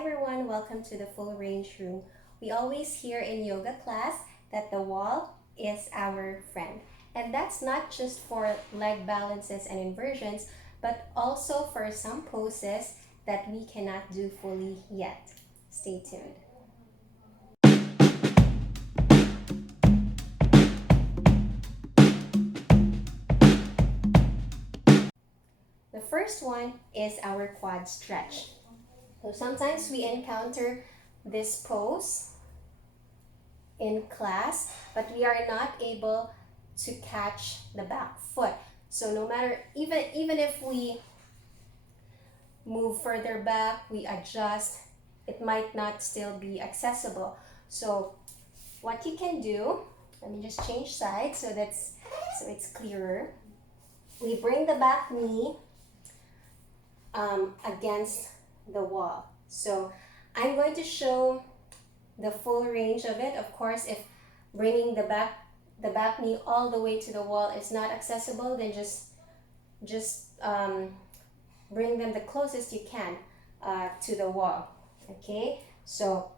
everyone, welcome to the Full Range Room. We always hear in yoga class that the wall is our friend. And that's not just for leg balances and inversions, but also for some poses that we cannot do fully yet. Stay tuned. The first one is our quad stretch. So sometimes we encounter this pose in class, but we are not able to catch the back foot. So no matter, even if we move further back, we adjust, it might not still be accessible. So what you can do, let me just change sides so it's clearer. We bring the back knee against the wall. So I'm going to show the full range of it. Of course, if bringing the back knee all the way to the wall is not accessible, then just bring them the closest you can to the wall. Okay, so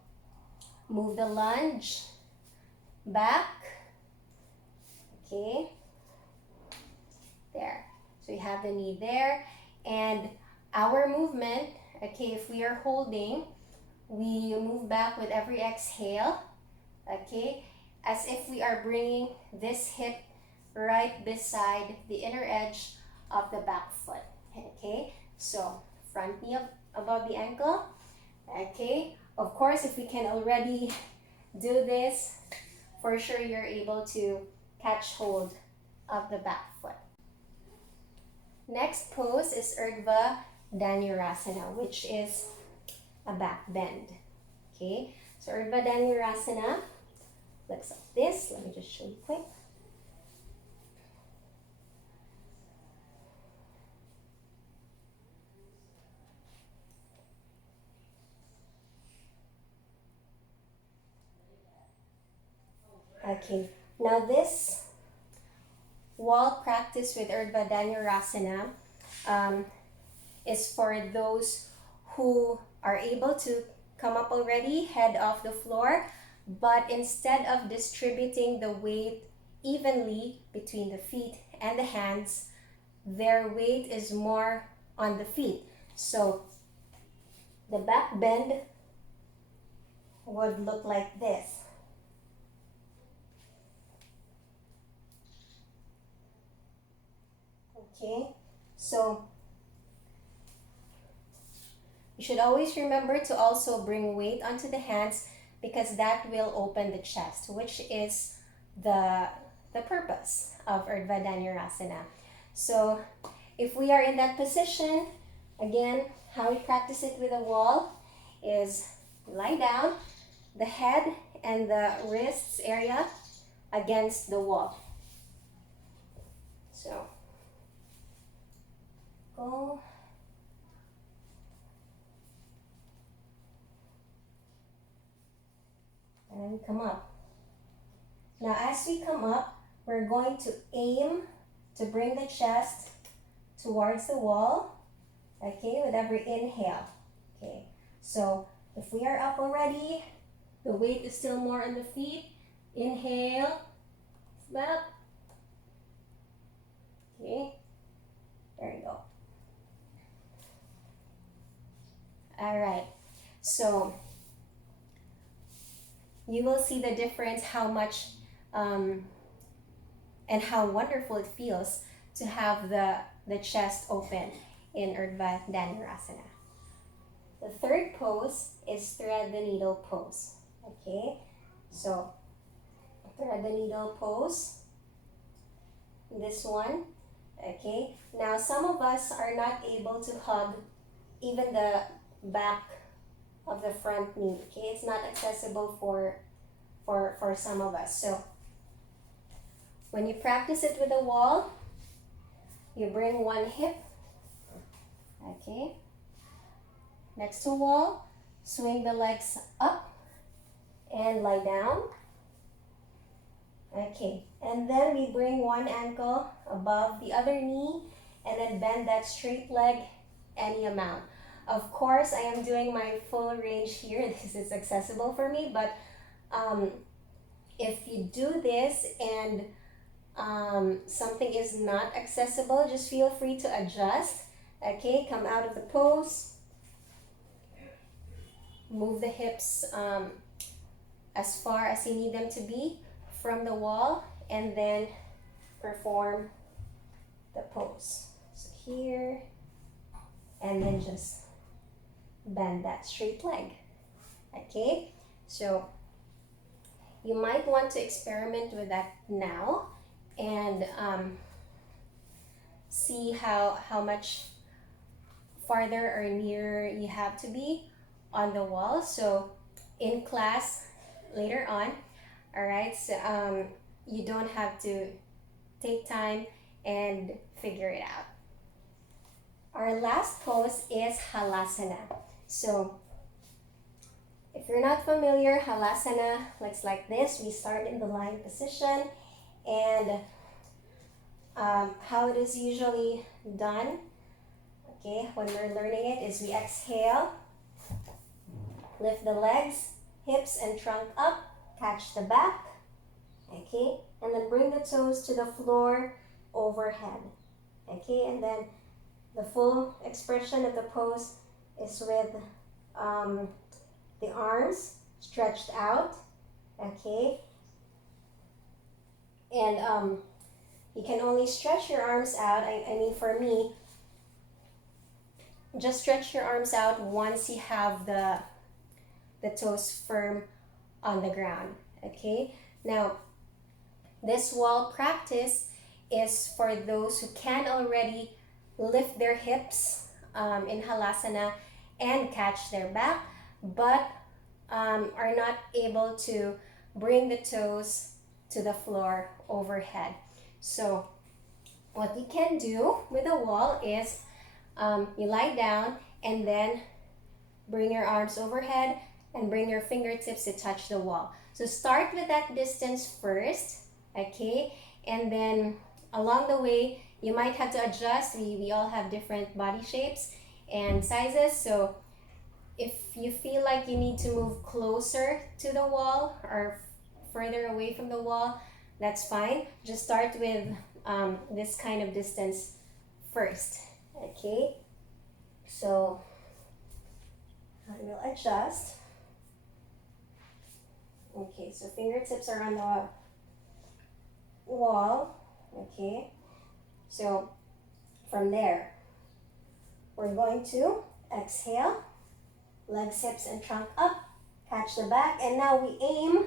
move the lunge back. Okay, there. So you have the knee there, and our movement, okay, if we are holding, we move back with every exhale, okay, as if we are bringing this hip right beside the inner edge of the back foot, okay? So front knee up above the ankle, okay? Of course, if we can already do this, for sure you're able to catch hold of the back foot. Next pose is Urdhva Dhanurasana, which is a back bend. Okay, so Urdhva Dhanurasana looks like this. Let me just show you quick. Okay, now this wall practice with Urdhva Dhanurasana is for those who are able to come up already, head off the floor, but instead of distributing the weight evenly between the feet and the hands, their weight is more on the feet. So the back bend would look like this. Okay, so you should always remember to also bring weight onto the hands because that will open the chest, which is the purpose of Urdhva Dhanurasana. So if we are in that position, again, how we practice it with a wall is lie down, the head and the wrists area against the wall. So go. And come up. Now as we come up, we're going to aim to bring the chest towards the wall, okay, with every inhale. Okay, so if we are up already, the weight is still more on the feet. Inhale, back. Okay, there you go. All right, so you will see the difference, how much and how wonderful it feels to have the chest open in Urdhva Dhanurasana. The third pose is thread the needle pose. Okay, so thread the needle pose. This one. Okay, now some of us are not able to hug even the back of the front knee. Okay, it's not accessible for some of us. So when you practice it with a wall, you bring one hip, okay, next to wall, swing the legs up and lie down. Okay, and then we bring one ankle above the other knee and then bend that straight leg any amount. Of course, I am doing my full range here. This is accessible for me, but if you do this and something is not accessible, just feel free to adjust. Okay, come out of the pose, move the hips as far as you need them to be from the wall, and then perform the pose. So here, and then just bend that straight leg. Okay, so you might want to experiment with that now and see how much farther or nearer you have to be on the wall. So in class later on, all right, so you don't have to take time and figure it out. Our last pose is Halasana. So if you're not familiar, Halasana looks like this. We start in the lying position, and how it is usually done, okay, when we're learning it, is we exhale, lift the legs, hips and trunk up, catch the back, okay, and then bring the toes to the floor overhead, okay, and then the full expression of the pose is with the arms stretched out, okay, and you can only stretch your arms out. I mean, for me, just stretch your arms out once you have the toes firm on the ground, okay? Now, this wall practice is for those who can already lift their hips in Halasana and catch their back, but are not able to bring the toes to the floor overhead. So what you can do with a wall is you lie down and then bring your arms overhead and bring your fingertips to touch the wall. So start with that distance first, okay? And then along the way, you might have to adjust. We all have different body shapes and sizes. So if you feel like you need to move closer to the wall or further away from the wall, that's fine. Just start with this kind of distance first, okay? So I will adjust. Okay, so fingertips are on the wall, okay? So from there, we're going to exhale, legs, hips, and trunk up, catch the back, and now we aim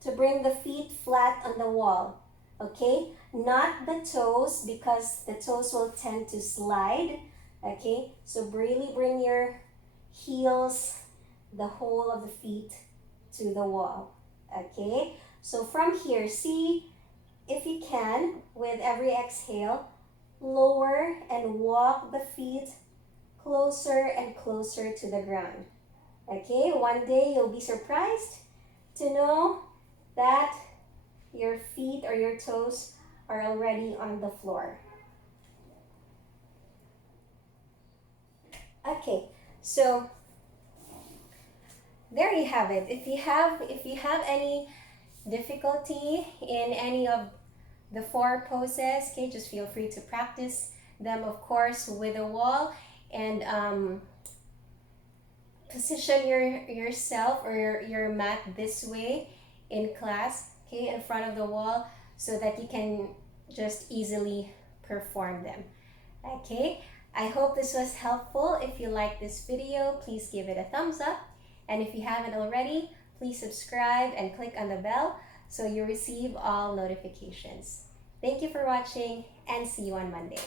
to bring the feet flat on the wall, okay? Not the toes, because the toes will tend to slide, okay? So really bring your heels, the whole of the feet to the wall, okay? So from here, see if you can, with every exhale, lower and walk the feet closer and closer to the ground, okay? One day you'll be surprised to know that your feet or your toes are already on the floor. Okay, so there you have it. If you have any difficulty in any of the 4 poses, okay, just feel free to practice them, of course, with a wall, and position yourself or your mat this way in class, okay, in front of the wall, so that you can just easily perform them, okay? I hope this was helpful. If you like this video, please give it a thumbs up, and if you haven't already, please subscribe and click on the bell so you receive all notifications. Thank you for watching, and see you on Monday.